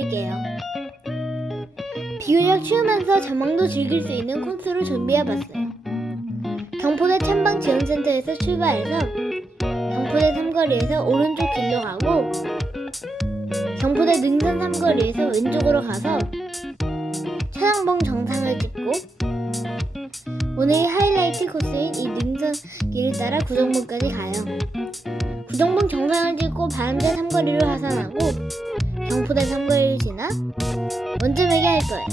드릴게요. 비교적 추우면서 전망도 즐길 수 있는 코스로 준비해봤어요. 경포대 탐방 지원센터에서 출발해서 경포대 삼거리에서 오른쪽 길로 가고 경포대 능선 삼거리에서 왼쪽으로 가서 차량봉 정상을 찍고 오늘의 하이라이트 코스인 이 능선 길을 따라 구정봉까지 가요. 구정봉 정상을 찍고 바람대 삼거리로 하산하고 경포대 삼거리를 지나 원점에게 할 거예요.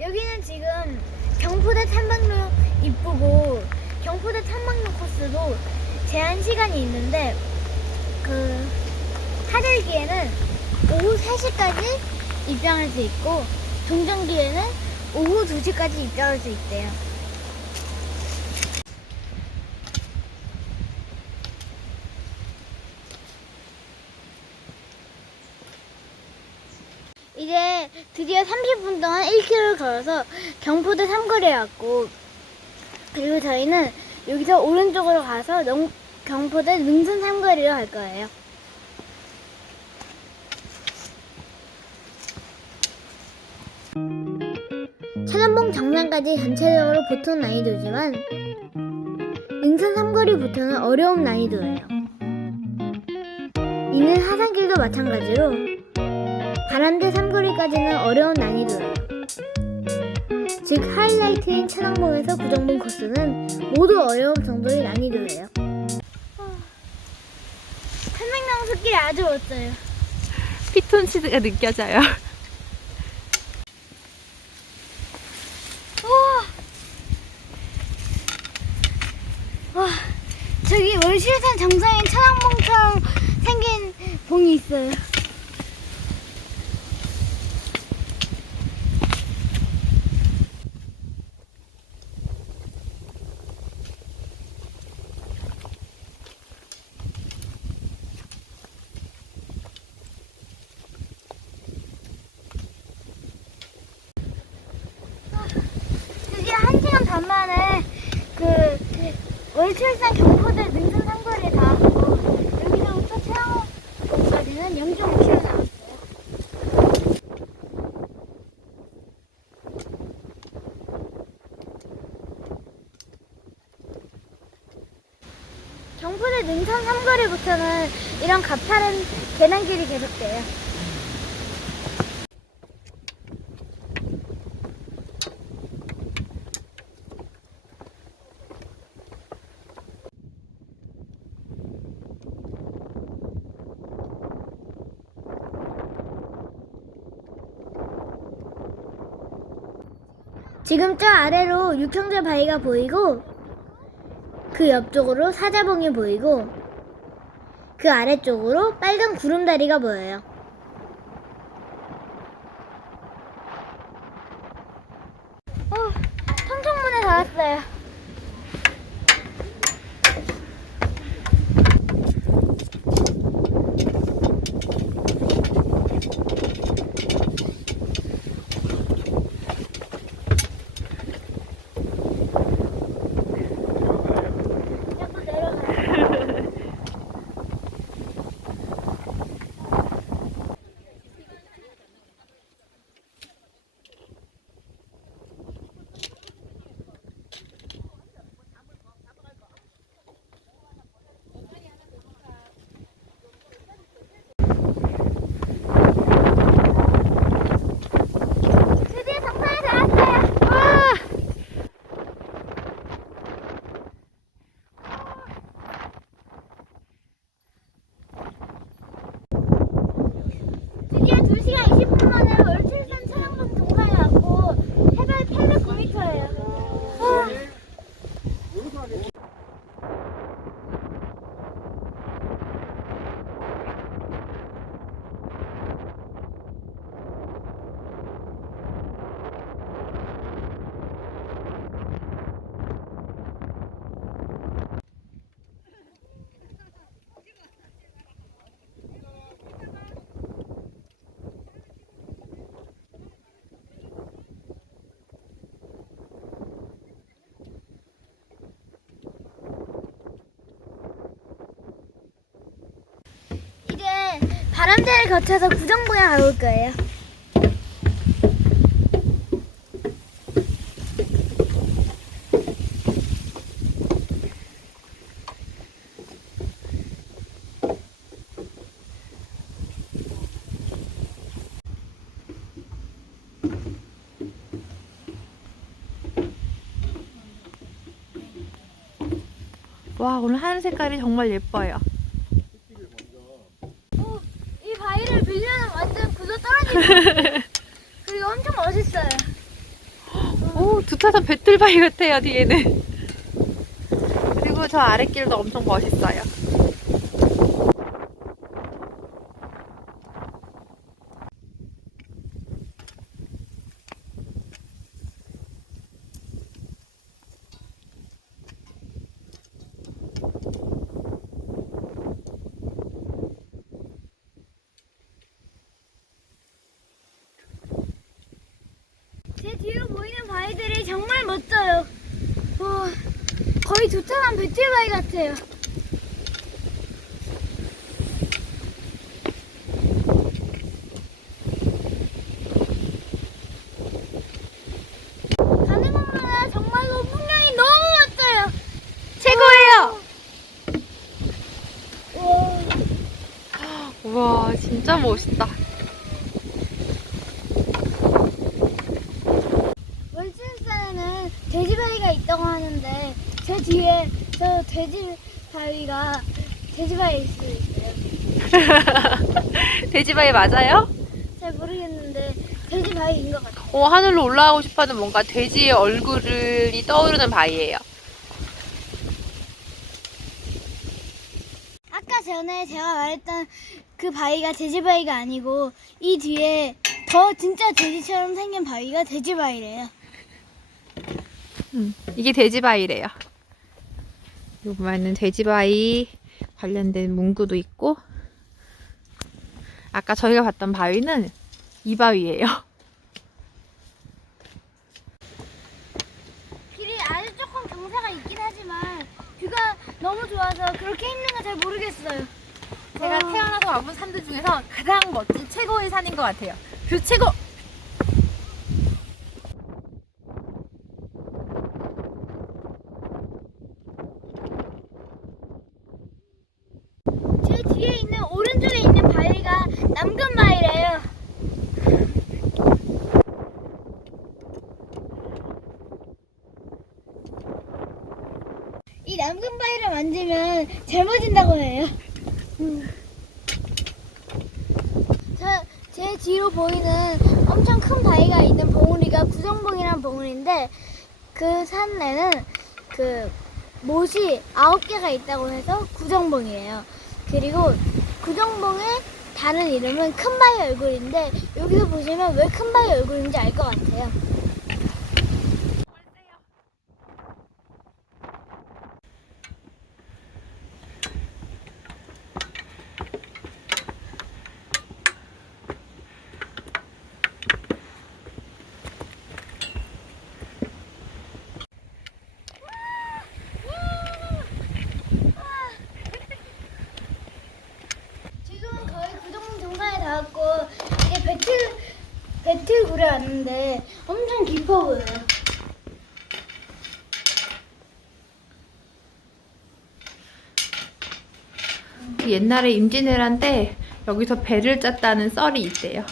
여기는 지금 경포대 탐방로 입구고 경포대 탐방로 코스도 제한 시간이 있는데 그 하늘기에는 오후 3시까지 입장할 수 있고 동정기에는 오후 2시까지 입장할 수 있대요. 이제 드디어 30분 동안 1km를 걸어서 경포대 삼거리에 왔고 그리고 저희는 여기서 오른쪽으로 가서 능- 경포대 능선 삼거리로 갈 거예요. 차량봉 정상까지 전체적으로 보통 난이도지만 능선 삼거리부터는 어려운 난이도예요. 이는 하산길도 마찬가지로 바람대 삼거리까지는 어려운 난이도예요. 즉 하이라이트인 차량봉에서 구정봉 코스는 모두 어려운 정도의 난이도예요. 한명령 숲길이 아주 멋져요. 피톤치드가 느껴져요. 저기 월실산 정상인 차량봉처럼 생긴 봉이 있어요. 드디어 한 시간 반 만에 그 월출산 경포대 능선 삼거리에 다 왔고 여기서부터 체험까지는 0.5km 나왔어요. 경포대 능선 삼거리부터는 이런 가파른 계단길이 계속돼요. 지금 저 아래로 육형제 바위가 보이고 그 옆쪽으로 사자봉이 보이고 그 아래쪽으로 빨간 구름다리가 보여요. 어, 청청문에 다 왔어요. 자꾸 내려가요. 바람대를 거쳐서 구정부에 가볼 거예요. 와, 오늘 하늘 색깔이 정말 예뻐요. 어, 이 바위를 밀려면 완전 구도 떨어지고 그리고 엄청 멋있어요. 오, 두타산 배틀바위 같아요, 뒤에는. 그리고 저 아랫길도 엄청 멋있어요. 제 뒤로 보이는 바위들이 정말 멋져요. 와, 두툼한 배틀바위 같아요. 가는 것마다 정말로 풍경이 너무 멋져요. 최고예요! 와, 우와, 진짜 멋있다. 월진산에는 돼지바위가 있다고 하는데 제 뒤에 저 돼지 바위가 돼지 바위일 수도 있어요. 돼지 바위 맞아요? 잘 모르겠는데 돼지 바위인 것 같아요. 어, 하늘로 올라가고 싶어하는 뭔가 돼지의 얼굴이 떠오르는 바위예요. 아까 전에 제가 말했던 그 바위가 돼지 바위가 아니고 이 뒤에 더 진짜 돼지처럼 생긴 바위가 돼지 바위래요. 음, 이게 돼지 바위래요. 여기 보면은 돼지바위 관련된 문구도 있고, 아까 저희가 봤던 바위는 이 바위예요. 길이 아주 조금 경사가 있긴 하지만 뷰가 너무 좋아서 그렇게 힘든 거잘 모르겠어요. 제가 와. 태어나서 와본 산들 중에서 가장 멋진 최고의 산인 것 같아요. 뷰 최고! 제 뒤에 있는 오른쪽에 있는 바위가 남근 바위래요. 이 바위를 만지면 젊어진다고 해요. 음. 저, 제 뒤로 보이는 엄청 큰 바위가 있는 봉우리가 구정봉이라는 봉우리인데 그 산에는 그 못이 아홉 개가 있다고 해서 구정봉이에요. 그리고 구정봉의 다른 이름은 큰 바위 얼굴인데 여기서 보시면 왜 큰 바위 얼굴인지 알 것 같아요. 지금은 거의 구정 정상에 닿았고 이게 배틀 배틀굴에 왔는데 보여요. 옛날에 임진왜란 때 여기서 배를 짰다는 썰이 있대요.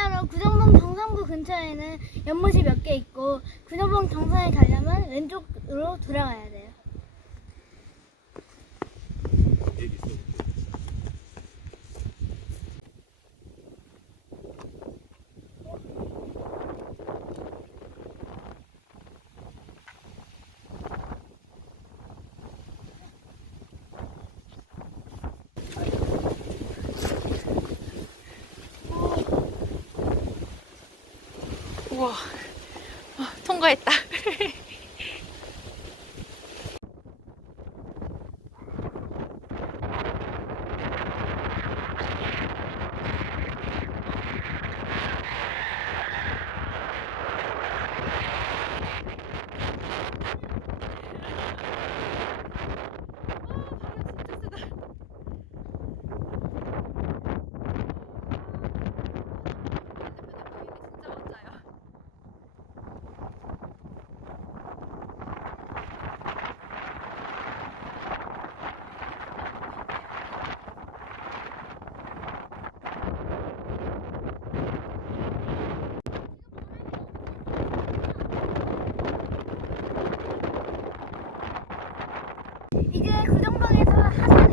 진짜로 구정봉 정상부 근처에는 연못이 몇 개 있고 구정봉 정상에 가려면 왼쪽으로 돌아가야 돼요. 통과했다. 이제 그 구정방에서 하세요.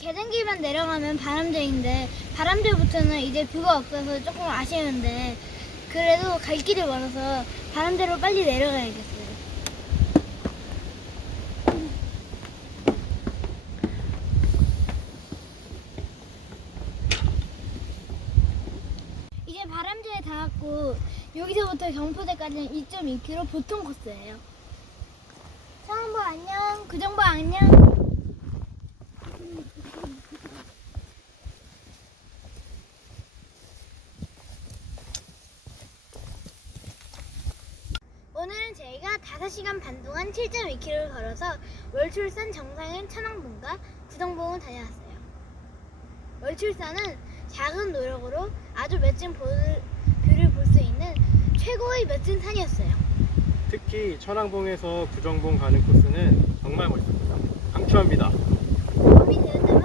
계단길만 내려가면 바람대인데 바람대부터는 이제 뷰가 없어서 조금 아쉬운데 그래도 갈 길이 멀어서 바람대로 빨리 내려가야겠어요. 이제 바람대에 닿았고 여기서부터 경포대까지는 2.2km 보통 코스예요. 청보 안녕, 구정보 안녕. 6시간 반 동안 7.2km를 걸어서 월출산 정상인 천왕봉과 구정봉을 다녀왔어요. 월출산은 작은 노력으로 아주 멋진 뷰를 볼 수 있는 최고의 멋진 산이었어요. 특히 천왕봉에서 구정봉 가는 코스는 정말 멋있었습니다. 강추합니다. 고민되는